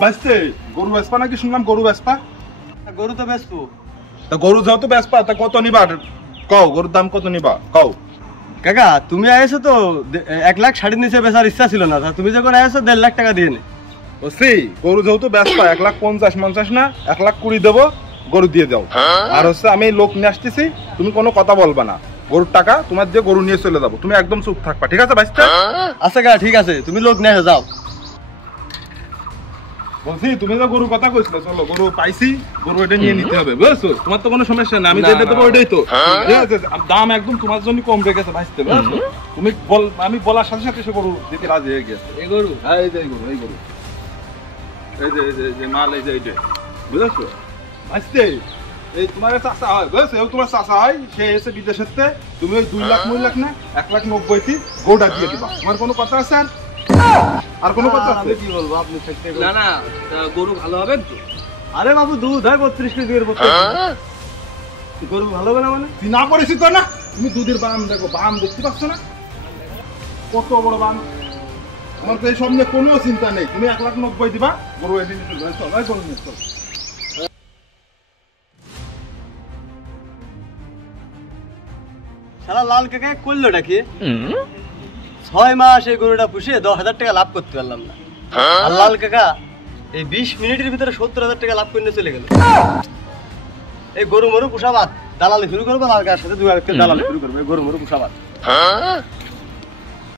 বাইস্তে গরু বেচপা নাকি শুনলাম গরু বেচপা? গরু তো বেচবো। তা গরু যেহেতু বেচপা তা কত নিবা কও, গরুর দাম কত নিবা কও। কাকা তুমি আয়েছো তো 1,60,000 নিচে বেচার ইচ্ছা ছিল না, তুমি যখন আয়েছো 1.5 লাখ টাকা দিয়ে নে। বুঝছি, গরু যেহেতু বেচপা 1,50,000 না 1,20,000 দেবো, গরু দিয়ে দাও। আর হচ্ছে আমি লোক নিয়ে আসতেছি, তুমি কোনো কথা বলবা না, গরুর টাকা তোমার দিয়ে গরু নিয়ে চলে যাবো, তুমি একদম চুপ থাকবা, ঠিক আছে বাইস্তে? আচ্ছা কাকা ঠিক আছে, তুমি লোক নিয়ে যাও। বলছি তুমি তো গরুর কথা কইছিলে, চলো গরু পাইছি, গরু এটা নিয়ে নিতে হবে, বুঝছো? তোমার তো কোনো সমস্যা না, আমি যেটা দেবো ওইটাই তো, ঠিক আছে? দাম একদম তোমার জন্য কম রেখেছে বাইস্তে, বুঝছো? তুমি বল, আমি বলার সাথে সাথে সে গরু দিতে রাজি হয়ে গেছে। এই গরু হ্যাঁ এই যে এই গরু, এই গরু, এই যে মাল, এই যে এইটা, বুঝছো বাইস্তে? এই তোমার চাচা হয়, বুঝছো? এই তোমার চাচা হয়, সে এসে বিদেশের থেকে, তুমি ওই 2 লাখ 9 লাখ না 1,90,000 গরুটা দিয়ে দিবা। তোমার কোনো কথা আছে আর কোনো কথা আছে? কি বলবো, আপনি থাকতে না না, গরু ভালো হবে তো? আরে বাবু দুধ হয় 32 কেজি এর মতো। গরু ভালো হবে না মানে? তুই না পরিচিত না, তুমি দুধের বাম দেখো, বাম দেখতে পাচ্ছ না কত বড় বাম? আমার তো এই সব নিয়ে কোনো চিন্তা নেই, তুমি 1,90,000 দিবা, গরু এদিন চল ভাই, গরু নিয়ে চল। শালা লাল কাকা করলোটা কি? 6 মাস এই গরুটা পুষে 10,000 টাকা লাভ করতে পারলাম না, আর লাল কাকা এই 20 মিনিটের ভিতরে 70,000 টাকা লাভ করে চলে গেল। এই গরু মরু পুষাবাদ, দালালি শুরু করবো, লাল কাকার সাথে 2 দালালি শুরু করবো, এই গরু মরু পুষাবাদ।